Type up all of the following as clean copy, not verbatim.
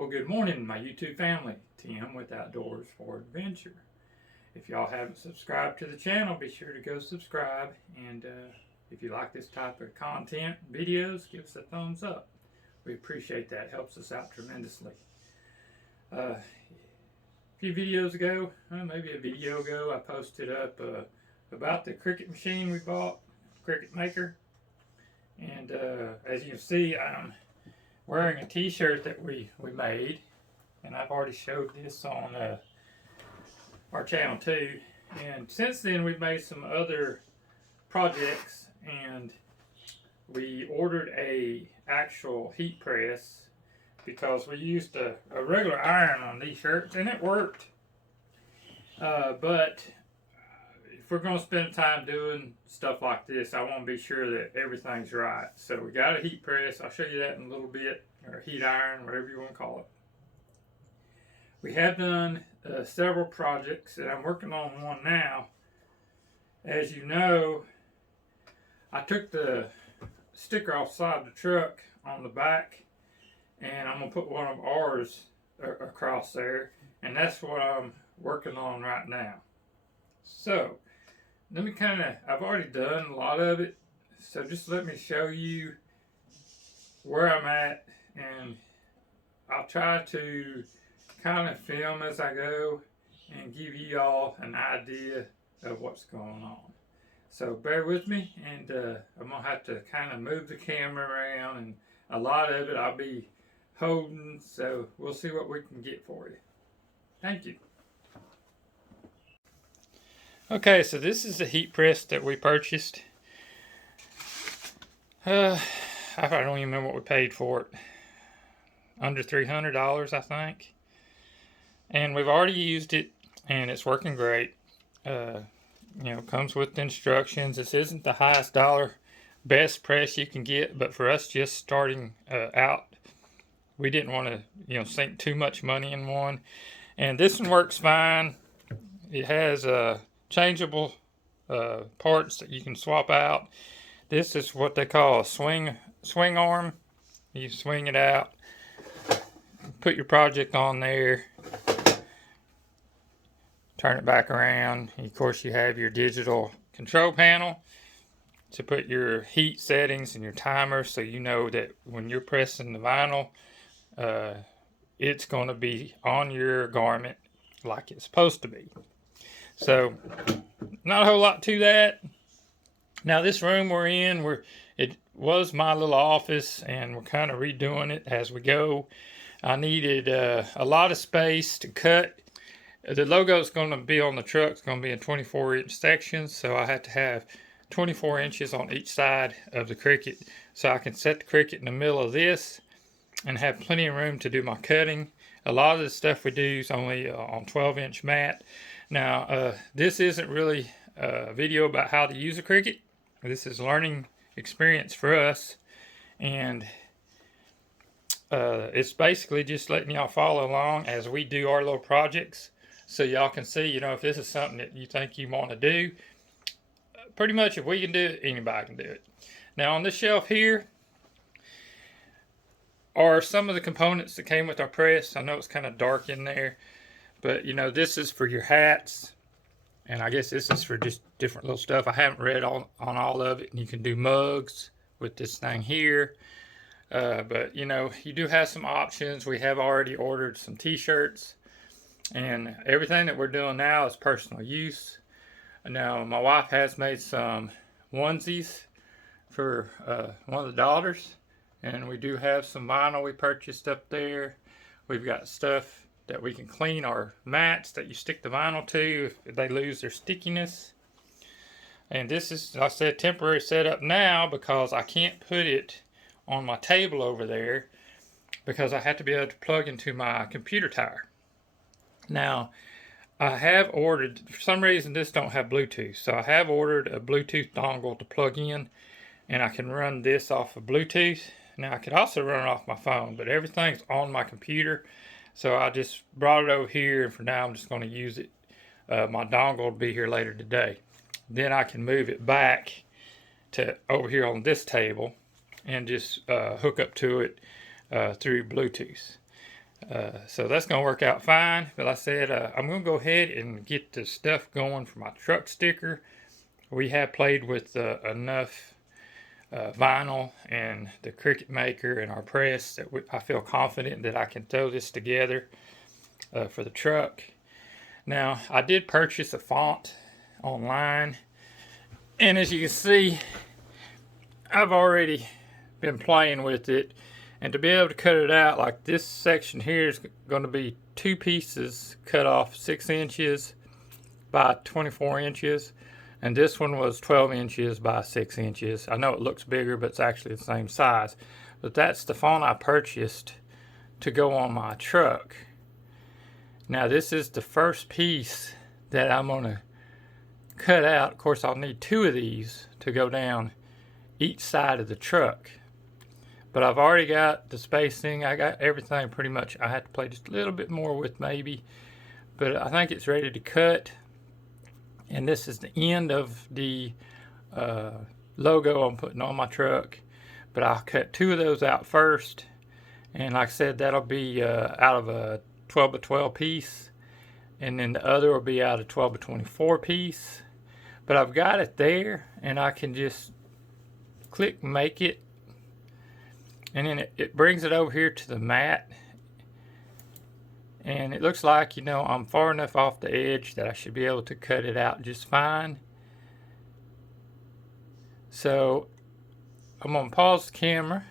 Well, good morning, my YouTube family. Tim with Outdoors for Adventure. If y'all haven't subscribed to the channel, be sure to go subscribe. And if you like this type of content, videos, give us a thumbs up. We appreciate that. It helps us out tremendously. A few videos ago, maybe a video ago, I posted up about the Cricut machine we bought, Cricut Maker. And as you can see, I'm wearing a t-shirt that we made, and I've already showed this on our channel too. And since then we've made some other projects, and we ordered a actual heat press because we used a regular iron on these shirts and it worked, but if we're going to spend time doing stuff like this, I want to be sure that everything's right. So we got a heat press. I'll show you that in a little bit, or a heat iron, whatever you want to call it. We have done several projects, and I'm working on one now. As you know, I took the sticker off the side of the truck on the back, and I'm going to put one of ours across there, and that's what I'm working on right now. So let me I've already done a lot of it, so just let me show you where I'm at, and I'll try to kind of film as I go and give you all an idea of what's going on. So bear with me, and I'm going to have to kind of move the camera around, and a lot of it I'll be holding, so we'll see what we can get for you. Thank you. Okay, so this is the heat press that we purchased. I don't even remember what we paid for it. Under $300, I think. And we've already used it, and it's working great. Comes with the instructions. This isn't the highest dollar, best press you can get, but for us just starting out, we didn't want to, sink too much money in one. And this one works fine. It has changeable parts that you can swap out. This is what they call a swing arm. You swing it out, put your project on there, turn it back around. And of course, you have your digital control panel to put your heat settings and your timer, so you know that when you're pressing the vinyl, it's going to be on your garment like it's supposed to be. So not a whole lot to that. Now this room we're in, it was my little office, and we're kind of redoing it as we go. I needed a lot of space to cut. The logo is going to be on the truck. It's going to be in 24-inch sections, so I have to have 24 inches on each side of the Cricut, so I can set the Cricut in the middle of this and have plenty of room to do my cutting. A lot of the stuff we do is only on 12-inch mat. Now, this isn't really a video about how to use a Cricut. This is learning experience for us, and it's basically just letting y'all follow along as we do our little projects, so y'all can see, if this is something that you think you want to do. Pretty much, if we can do it, anybody can do it. Now, on this shelf here are some of the components that came with our press. I know it's kind of dark in there, but this is for your hats, and I guess this is for just different little stuff. I haven't read on all of it. And you can do mugs with this thing here, but you do have some options. We have already ordered some t-shirts, and everything that we're doing now is personal use. Now my wife has made some onesies for one of the daughters, and we do have some vinyl we purchased up there. We've got stuff that we can clean our mats that you stick the vinyl to if they lose their stickiness. And this is, like I said, temporary setup now because I can't put it on my table over there because I have to be able to plug into my computer tower. Now, I have ordered, for some reason this don't have Bluetooth, so I have ordered a Bluetooth dongle to plug in, and I can run this off of Bluetooth. Now I could also run it off my phone, but everything's on my computer. So I just brought it over here, and for now I'm just going to use it. My dongle will be here later today. Then I can move it back to over here on this table and just hook up to it through Bluetooth. So that's going to work out fine. But like I said, I'm going to go ahead and get the stuff going for my truck sticker. We have played with enough vinyl and the Cricut maker and our press that I feel confident that I can throw this together for the truck. Now, I did purchase a font online, and as you can see, I've already been playing with it. And to be able to cut it out, like this section here is going to be 2 pieces cut off 6 inches by 24 inches. And this one was 12 inches by 6 inches. I know it looks bigger, but it's actually the same size. But that's the font I purchased to go on my truck. Now this is the first piece that I'm going to cut out. Of course, I'll need 2 of these to go down each side of the truck. But I've already got the spacing. I got everything pretty much. I had to play just a little bit more with maybe. But I think it's ready to cut. And this is the end of the logo I'm putting on my truck. But I'll cut 2 of those out first. And like I said, that'll be out of a 12 by 12 piece. And then the other will be out of 12 by 24 piece. But I've got it there. And I can just click make it. And then it brings it over here to the mat. And it looks like, you know, I'm far enough off the edge that I should be able to cut it out just fine. So I'm going to pause the camera.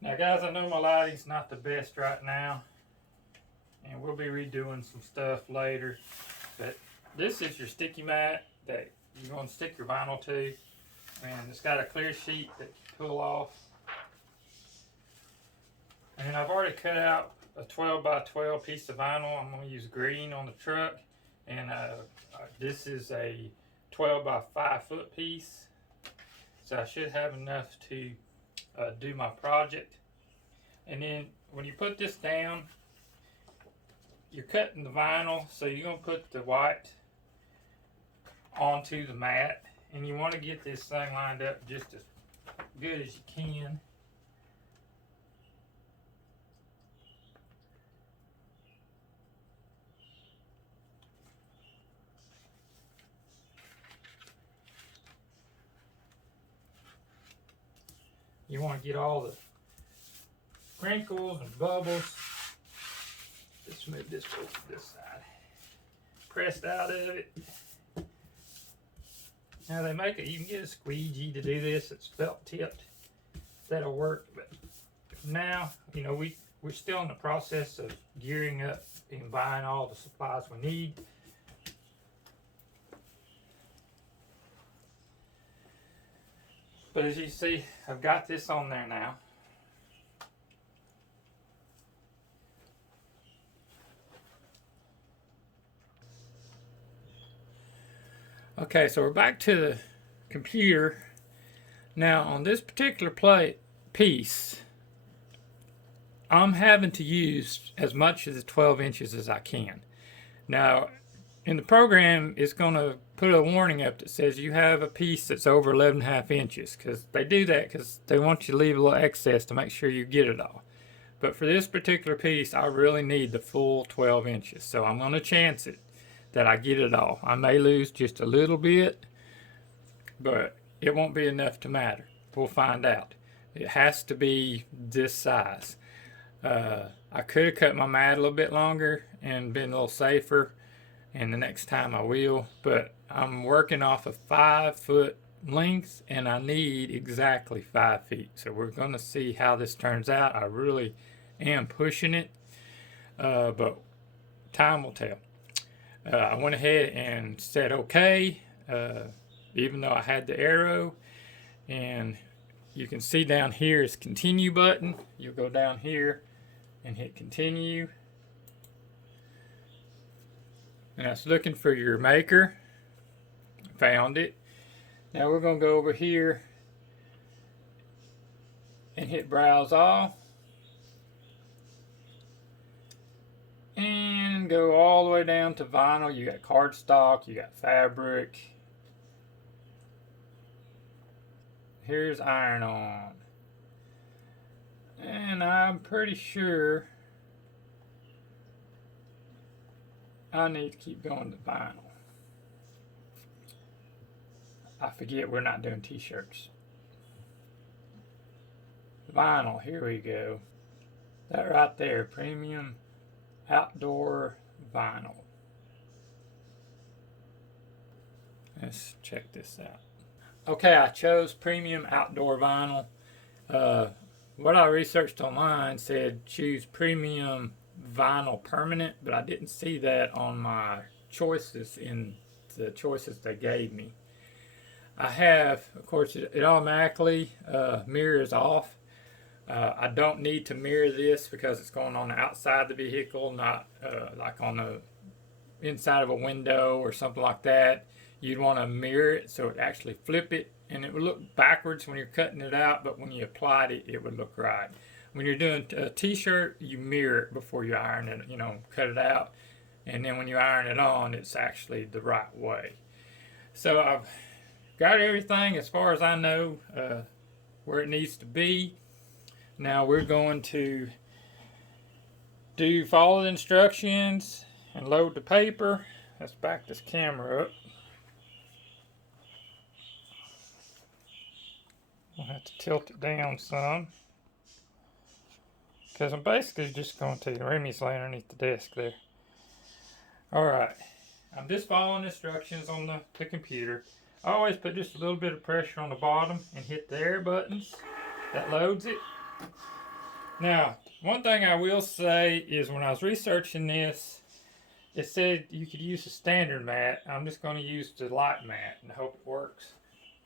Now guys, I know my lighting's not the best right now. And we'll be redoing some stuff later. But this is your sticky mat that you're going to stick your vinyl to, and it's got a clear sheet that you pull off. And I've already cut out a 12 by 12 piece of vinyl. I'm going to use green on the truck, and this is a 12 by 5 foot piece, so I should have enough to do my project. And then when you put this down, you're cutting the vinyl, so you're going to put the white onto the mat, and you want to get this thing lined up just as good as you can. You want to get all the crinkles and bubbles. Let's move this over to this side. Pressed out of it. Now they make it, you can get a squeegee to do this. It's felt tipped. That'll work. But now, you know, we're still in the process of gearing up and buying all the supplies we need. But as you see, I've got this on there now. Okay, so we're back to the computer. Now on this particular piece, I'm having to use as much of the 12 inches as I can. Now in the program, it's going to put a warning up that says you have a piece that's over 11.5 inches, because they do that because they want you to leave a little excess to make sure you get it all. But for this particular piece, I really need the full 12 inches, so I'm going to chance it that I get it all. I may lose just a little bit, but it won't be enough to matter. We'll find out. It has to be this size. I could have cut my mat a little bit longer and been a little safer, and the next time I will, but I'm working off a 5 foot length, and I need exactly 5 feet. So we're going to see how this turns out. I really am pushing it, but time will tell. I went ahead and said okay, even though I had the arrow, and you can see down here is continue button. You'll go down here and hit continue, and that's looking for your maker. Found it. Now we're going to go over here and hit browse all, and go all the way down to vinyl. You got cardstock, you got fabric. Here's iron on. And I'm pretty sure I need to keep going to vinyl. I forget we're not doing t-shirts. Vinyl, here we go. That right there, premium outdoor vinyl. Let's check this out. Okay, I chose premium outdoor vinyl. What I researched online said choose premium vinyl permanent, but I didn't see that on my choices in the choices they gave me. I have, of course, it automatically mirrors off. I don't need to mirror this because it's going on the outside of the vehicle, not like on the inside of a window or something like that. You'd want to mirror it so it actually flip it, and it would look backwards when you're cutting it out, but when you applied it, it would look right. When you're doing a t-shirt, you mirror it before you iron it, cut it out, and then when you iron it on, it's actually the right way. So I've got everything as far as I know where it needs to be. Now we're going to follow the instructions and load the paper. Let's back this camera up. I'll have to tilt it down some because I'm basically just going to, Remy's laying underneath the desk there. Alright, I'm just following instructions on the computer. I always put just a little bit of pressure on the bottom and hit the air buttons. That loads it. Now, one thing I will say is when I was researching this, it said you could use a standard mat. I'm just going to use the light mat and hope it works.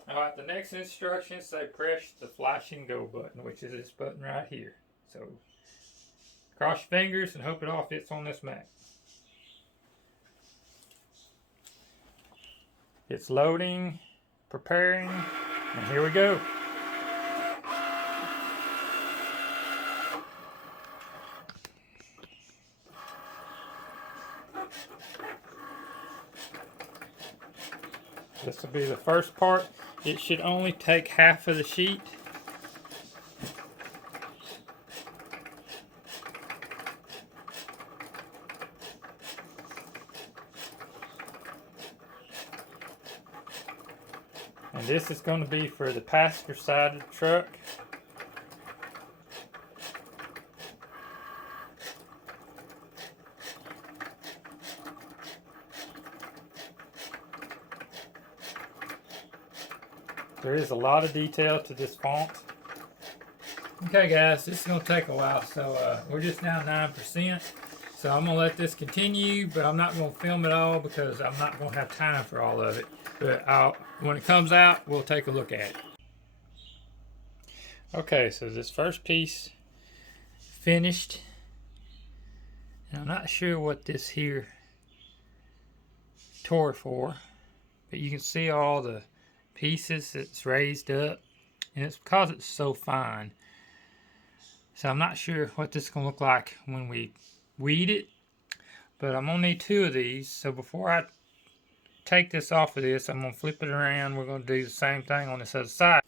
Alright, the next instructions say press the flashing go button, which is this button right here. So, cross your fingers and hope it all fits on this mat. It's loading, preparing, and here we go. This will be the first part. It should only take half of the sheet. And this is going to be for the passenger side of the truck. There is a lot of detail to this font. Okay guys, this is going to take a while, so we're just now 9%. So I'm going to let this continue, but I'm not going to film it all because I'm not going to have time for all of it. But when it comes out, we'll take a look at it. Okay, so this first piece finished. And I'm not sure what this here tore for, but you can see all the pieces that's raised up, and it's because it's so fine. So I'm not sure what this is going to look like when we weed it, but I'm going to need 2 of these. So before I take this off of this, I'm going to flip it around. We're going to do the same thing on this other side.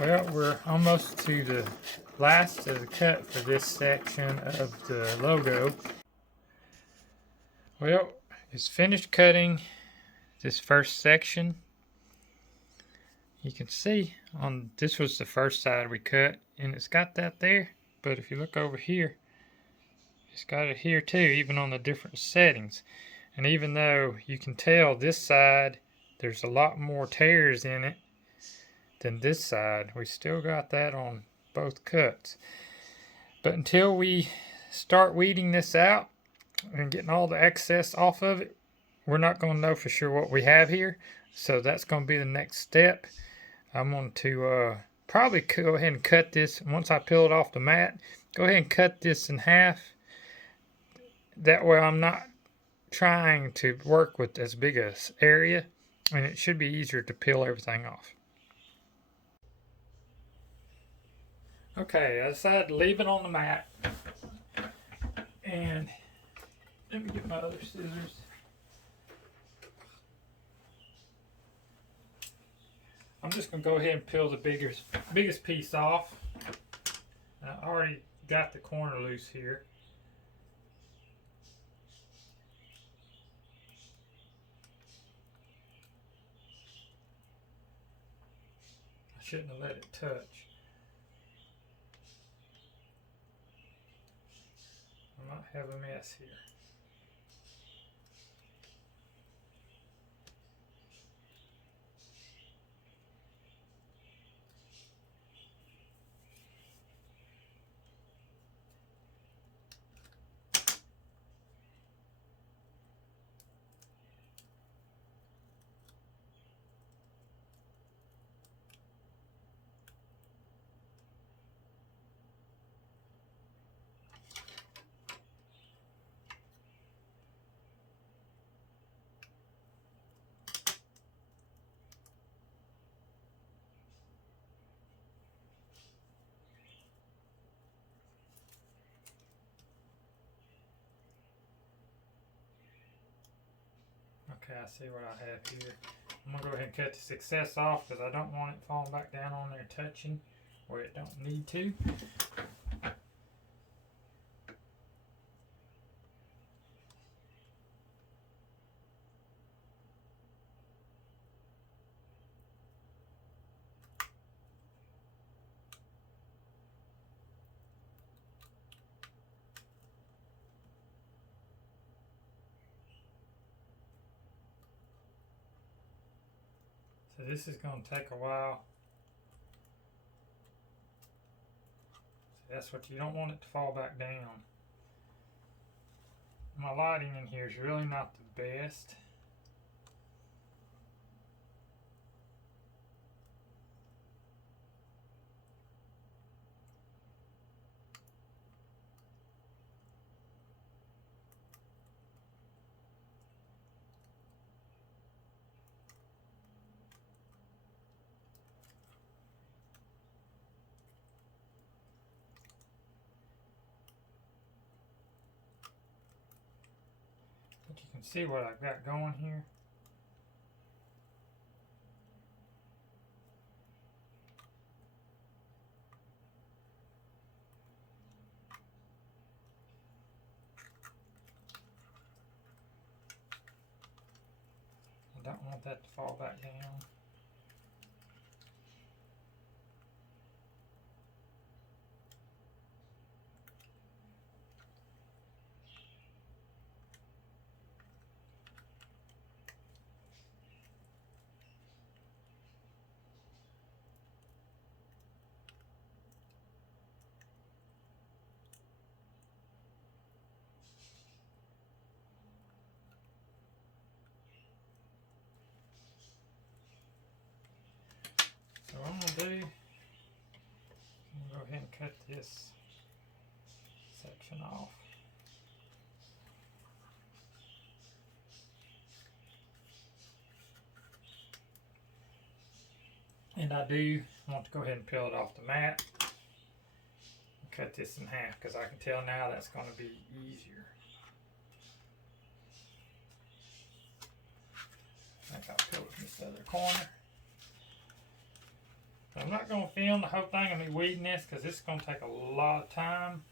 Well, we're almost to the last of the cut for this section of the logo. Well, it's finished cutting this first section. You can see this was the first side we cut, and it's got that there, but if you look over here, it's got it here too, even on the different settings. And even though you can tell this side there's a lot more tears in it than this side, we still got that on both cuts. But until we start weeding this out and getting all the excess off of it, we're not going to know for sure what we have here. So that's going to be the next step. I'm going to probably go ahead and cut this. Once I peel it off the mat, go ahead and cut this in half. That way I'm not trying to work with as big an area, and it should be easier to peel everything off. Okay, I decided to leave it on the mat. And let me get my other scissors. I'm just going to go ahead and peel the biggest piece off. I already got the corner loose here. I shouldn't have let it touch. I might have a mess here. Okay, I see what I have here. I'm going to go ahead and cut the excess off because I don't want it falling back down on there touching where it don't need to. So this is going to take a while. So that's what you don't want it to fall back down. My lighting in here is really not the best. But you can see what I've got going here. I don't want that to fall back down. So what I'm going to do, I'm going to go ahead and cut this section off. And I do want to go ahead and peel it off the mat and cut this in half because I can tell now that's going to be easier. I think I'll peel it from this other corner. I'm not going to film the whole thing of me weeding this because this is going to take a lot of time.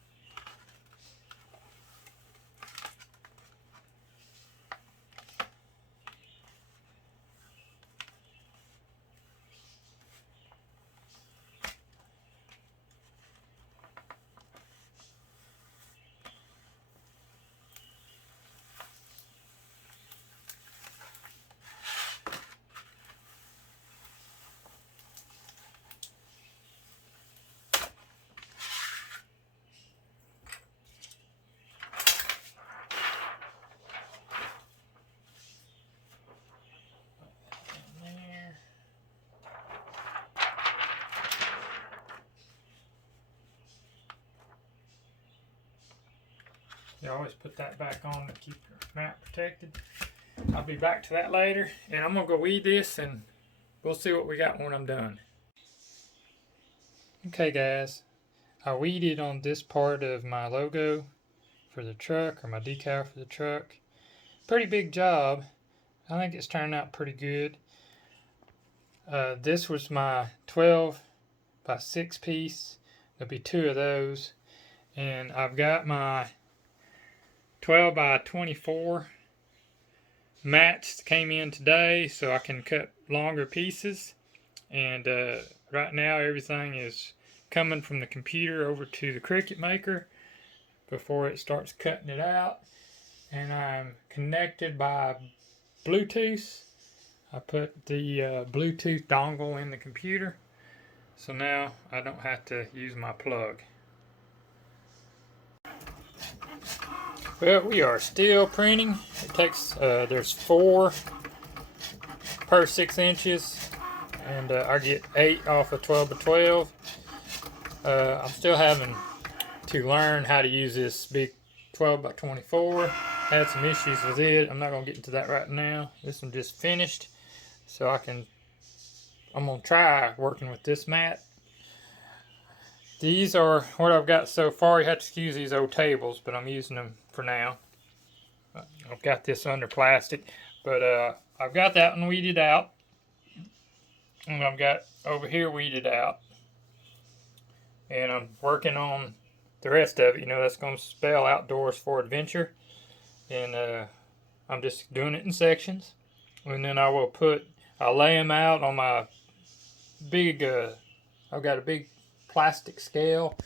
You always put that back on to keep your mat protected. I'll be back to that later, and I'm going to go weed this and we'll see what we got when I'm done. Okay guys, I weeded on this part of my logo for the truck, or my decal for the truck. Pretty big job. I think it's turned out pretty good. This was my 12 by 6 piece. There'll be 2 of those. And I've got my 12 by 24 mats came in today, so I can cut longer pieces. And right now everything is coming from the computer over to the Cricut maker before it starts cutting it out. And I'm connected by Bluetooth. I put the Bluetooth dongle in the computer, so now I don't have to use my plug. Well, we are still printing. It takes, there's 4 per 6 inches, and I get 8 off of 12 by 12. I'm still having to learn how to use this big 12 by 24. Had some issues with it. I'm not going to get into that right now. This one just finished, so I'm going to try working with this mat. These are what I've got so far. You have to excuse these old tables, but I'm using them for now. I've got this under plastic, but I've got that one weeded out, and I've got over here weeded out, and I'm working on the rest of it. You know, that's going to spell outdoors for adventure, and I'm just doing it in sections, and then I'll lay them out on my big I've got a big plastic scale,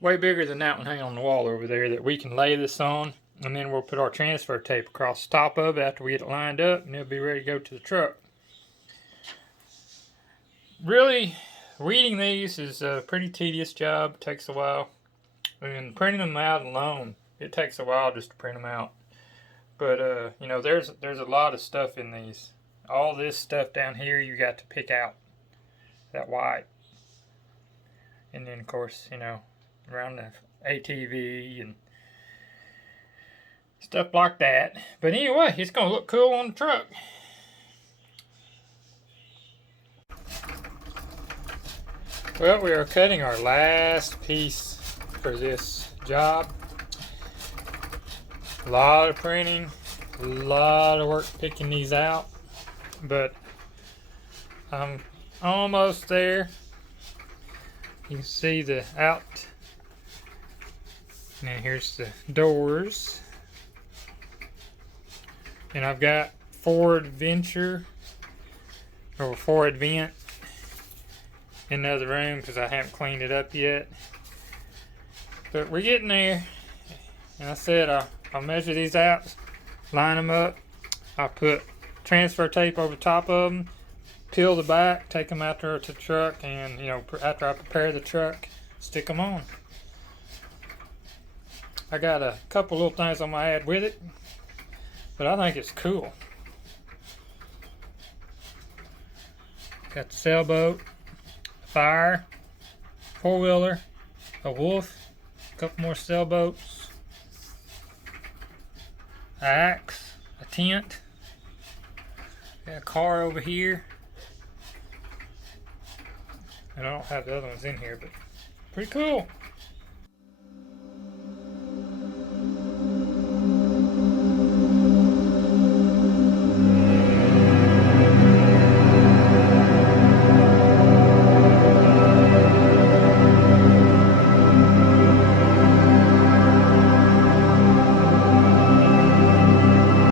way bigger than that one hanging on the wall over there, that we can lay this on, and then we'll put our transfer tape across the top of it after we get it lined up, and it'll be ready to go to the truck. Really, weeding these is a pretty tedious job. It takes a while, and printing them out alone, it takes a while just to print them out. But you know, there's a lot of stuff in these. All this stuff down here you got to pick out, that white, and then of course, you know, around the ATV and stuff like that. But anyway, it's gonna look cool on the truck. Well, we are cutting our last piece for this job. A lot of printing, a lot of work picking these out, but I'm almost there. You can see the out, and here's the doors, and I've got Ford Advent in the other room because I haven't cleaned it up yet, but we're getting there. And I said I'll measure these out, line them up, I'll put transfer tape over top of them, peel the back, take them out there to the truck, and you know, after I prepare the truck, stick them on. I got a couple little things I'm gonna add with it, but I think it's cool. Got the sailboat, fire, 4-wheeler, a wolf, a couple more sailboats, an axe, a tent, got a car over here. And I don't have the other ones in here, but pretty cool.